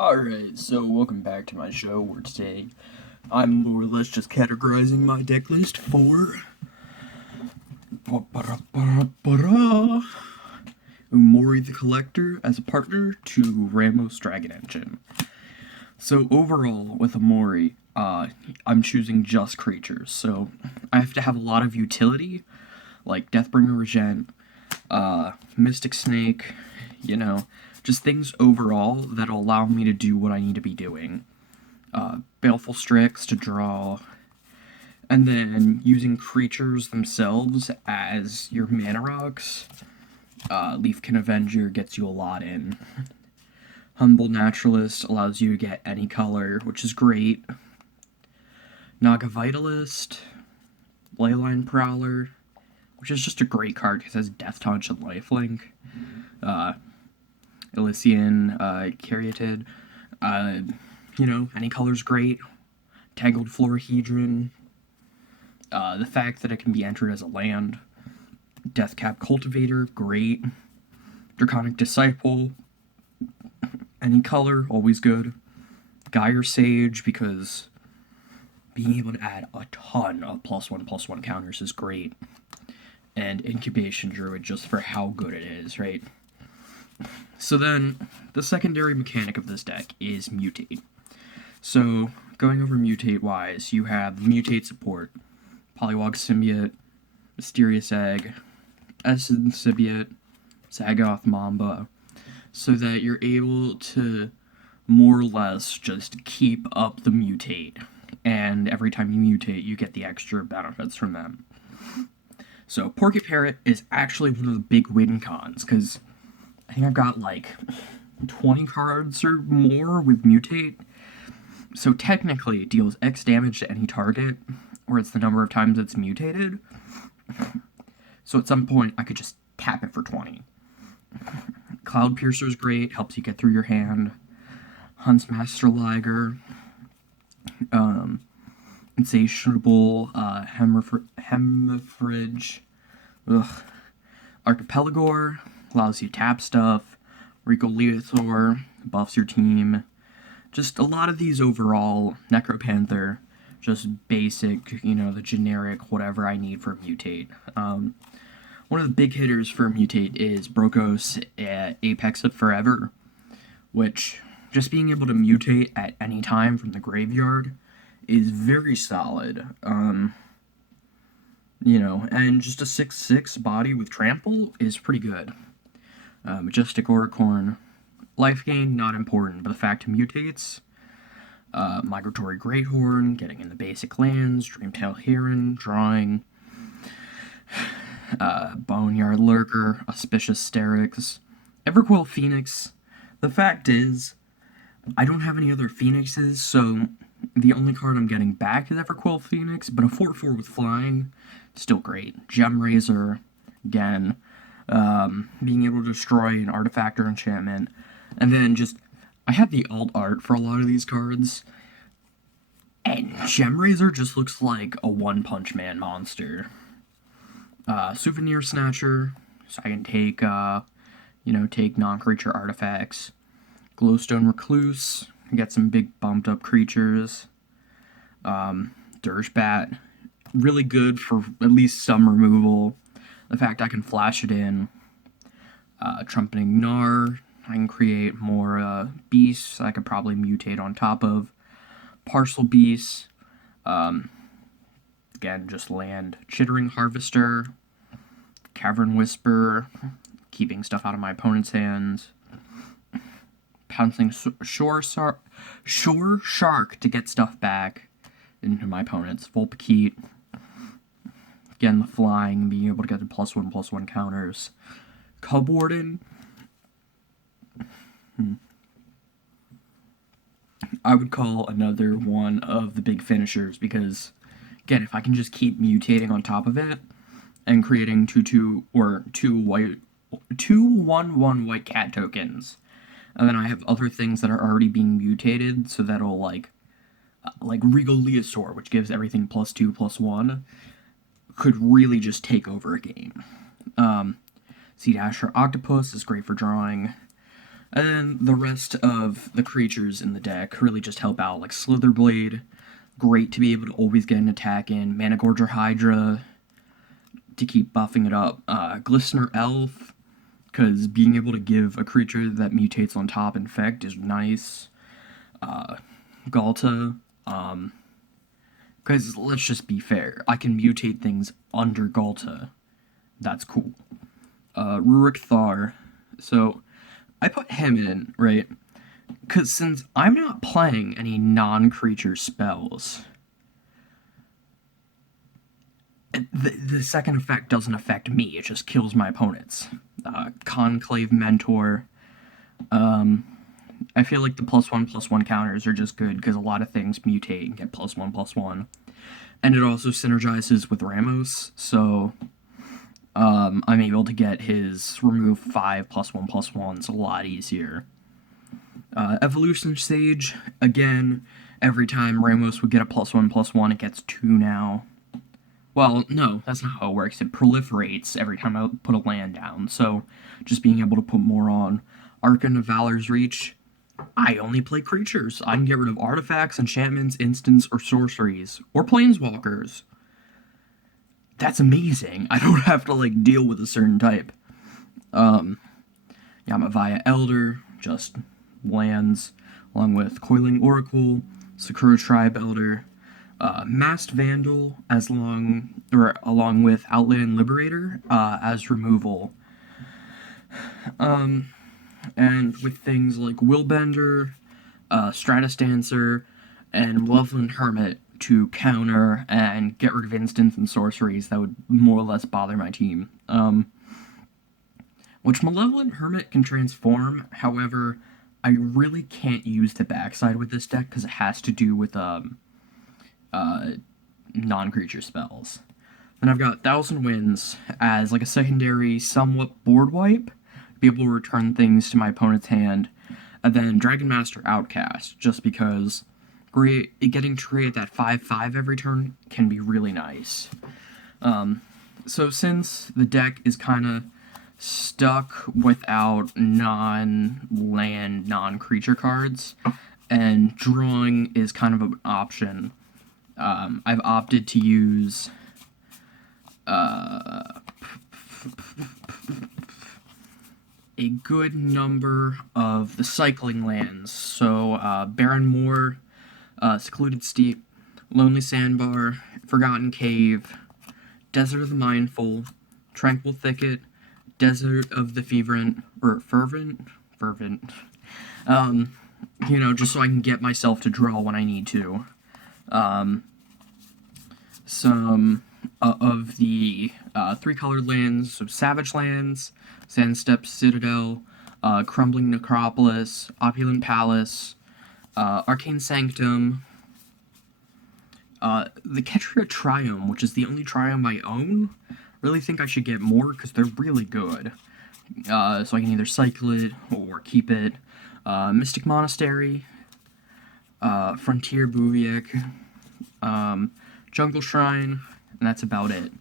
Alright, so welcome back to my show where today I'm more or less just categorizing my deck list for Umori the Collector as a partner to Ramos Dragon Engine. So overall, with Umori, I'm choosing just creatures, so I have to have a lot of utility, like Deathbringer Regent, Mystic Snake, just things overall that'll allow me to do what I need to be doing. Baleful Strix to draw, and then using creatures themselves as your mana rocks. Leafkin Avenger gets you a lot in. Humble Naturalist allows you to get any color, which is great. Naga Vitalist, Leyline Prowler, which is just a great card because it has Death Touch and Lifelink. Elysian, Caryatid, any color's great. Tangled Florahedron, the fact that it can be entered as a land. Deathcap Cultivator, great. Draconic Disciple, any color, always good. Gyre Sage, because being able to add a ton of +1/+1 counters is great. And Incubation Druid, just for how good it is, right? So then, the secondary mechanic of this deck is Mutate. So, going over Mutate-wise, you have Mutate support, Polywog Symbiote, Mysterious Egg, Essence Symbiote, Zagoth Mamba, so that you're able to more or less just keep up the Mutate, and every time you mutate, you get the extra benefits from them. So, Porky Parrot is actually one of the big win cons, because I think I've got like 20 cards or more with Mutate. So technically it deals X damage to any target, or it's the number of times it's mutated. So at some point I could just tap it for 20. Cloud Piercer is great, helps you get through your hand. Huntsmaster Liger. Insatiable Hemifridge. Archipelagor allows you to tap stuff. Regolithor buffs your team. Just a lot of these overall. Necropanther, just basic, the generic whatever I need for Mutate. One of the big hitters for Mutate is Brokos Apex of Forever, which just being able to mutate at any time from the graveyard is very solid. And just a 6/6 body with trample is pretty good. Majestic Oricorn, life gain, not important, but the fact it mutates. Migratory Greathorn, getting in the basic lands. Dreamtail Heron, drawing. Boneyard Lurker, Auspicious Sterix. Everquill Phoenix. The fact is, I don't have any other Phoenixes, so the only card I'm getting back is Everquill Phoenix, but a 4/4 with flying, still great. Gem Razor, again. Being able to destroy an artifact or enchantment. And then I have the alt art for a lot of these cards. And Gem Razor just looks like a One Punch Man monster. Souvenir Snatcher, so I can take, take non-creature artifacts. Glowstone Recluse, get some big bumped up creatures. Dirgebat, really good for at least some removal. The fact I can flash it in. Trumpeting Gnar, I can create more beasts I could probably mutate on top of. Parcel Beasts, again, just land. Chittering Harvester, Cavern Whisper, keeping stuff out of my opponent's hands. Pouncing Shore Shark to get stuff back into my opponent's. Vulpikeet. Again, the flying, being able to get the +1/+1 counters. Cub Warden. I would call another one of the big finishers because, again, if I can just keep mutating on top of it and creating two 1/1 white cat tokens, and then I have other things that are already being mutated, so that'll like Regolithor, which gives everything +2/+1. Could really just take over a game. Sea Dasher Octopus is great for drawing. And then the rest of the creatures in the deck really just help out, like Slitherblade, great to be able to always get an attack in, Managorger Hydra to keep buffing it up, Glistener Elf, because being able to give a creature that mutates on top infect is nice, Galta, because let's just be fair, I can mutate things under Galta, that's cool. Rurik Thar, so I put him in, right? Because since I'm not playing any non-creature spells, the second effect doesn't affect me, it just kills my opponents. Conclave Mentor. I feel like the +1/+1 counters are just good because a lot of things mutate and get +1/+1. And it also synergizes with Ramos, so I'm able to get his remove 5 +1/+1s a lot easier. Evolution Sage, again, every time Ramos would get a +1/+1, it gets 2 now. Well, no, that's not how it works. It proliferates every time I put a land down, so just being able to put more on. Archon of Valor's Reach, I only play creatures. I can get rid of artifacts, enchantments, instants, or sorceries, or planeswalkers. That's amazing. I don't have to, like, deal with a certain type. Yamavaya Elder, just lands, along with Coiling Oracle, Sakura Tribe Elder, Masked Vandal along with Outland Liberator as removal. And with things like Willbender, Stratus Dancer, and Malevolent Hermit to counter and get rid of instants and sorceries that would more or less bother my team. Which Malevolent Hermit can transform, however, I really can't use the backside with this deck because it has to do with non-creature spells. Then I've got Thousand Winds as like a secondary, somewhat board wipe, to be able to return things to my opponent's hand. And then Dragon Master Outcast, just because getting to create that 5/5 every turn can be really nice. So since the deck is kind of stuck without non-land, non-creature cards, and drawing is kind of an option, I've opted to use a good number of the cycling lands. So Barren Moor, Secluded Steep, Lonely Sandbar, Forgotten Cave, Desert of the Mindful, Tranquil Thicket, Desert of the Fervent, just so I can get myself to draw when I need to. Some of the 3-colored lands, so Savage Lands, Sandstep Citadel, Crumbling Necropolis, Opulent Palace, Arcane Sanctum, the Ketria Triome, which is the only Triome I own. Really think I should get more because they're really good. So I can either cycle it or keep it. Mystic Monastery, Frontier Buviek, Jungle Shrine, and that's about it.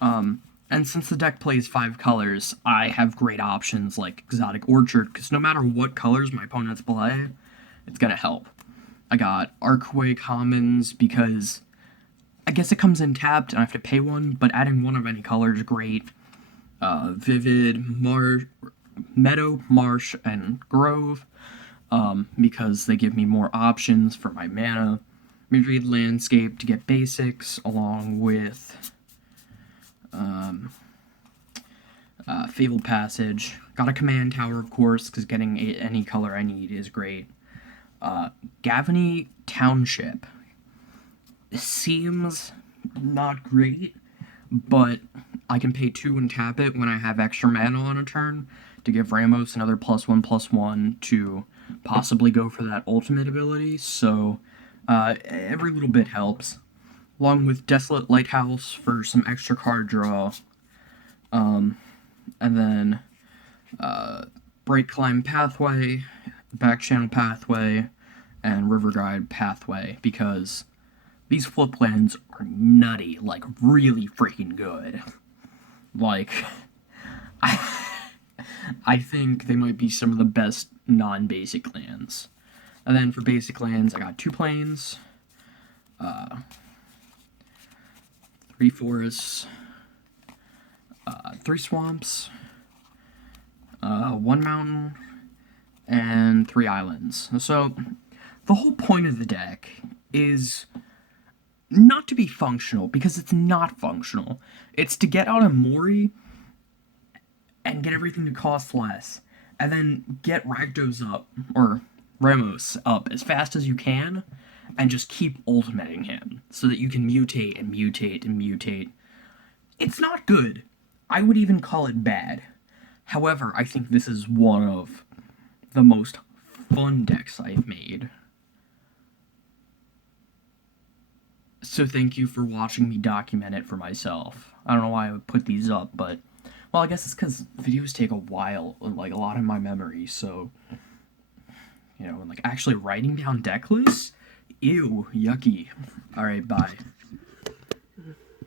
And since the deck plays 5 colors, I have great options like Exotic Orchard, because no matter what colors my opponents play, it's gonna help. I got Archway Commons because I guess it comes in tapped and I have to pay 1, but adding 1 of any color is great. Vivid, Meadow, Marsh, and Grove, because they give me more options for my mana. Myriad Landscape to get basics, along with Fabled Passage. Got a Command Tower, of course, because getting any color I need is great. Gavany Township seems not great, but I can pay 2 and tap it when I have extra mana on a turn to give Ramos another +1/+1 to possibly go for that ultimate ability, so every little bit helps. Along with Desolate Lighthouse for some extra card draw. And then Bright Climb Pathway, Back Channel Pathway, and River Guide Pathway, because these flip lands are nutty, like really freaking good. Like, I think they might be some of the best non-basic lands. And then for basic lands, I got 2 plains, 3 forests, 3 swamps, 1 mountain, and 3 islands. So the whole point of the deck is not to be functional, because it's not functional. It's to get out a Mori and get everything to cost less, and then get Rakdos up, or Ramos up, as fast as you can, and just keep ultimating him, so that you can mutate and mutate and mutate. It's not good. I would even call it bad. However, I think this is one of the most fun decks I've made. So thank you for watching me document it for myself. I don't know why I would put these up, but, well, I guess it's because videos take a while, like, a lot of my memory, so, you know, like, actually writing down deck lists? Ew, yucky. Alright, bye.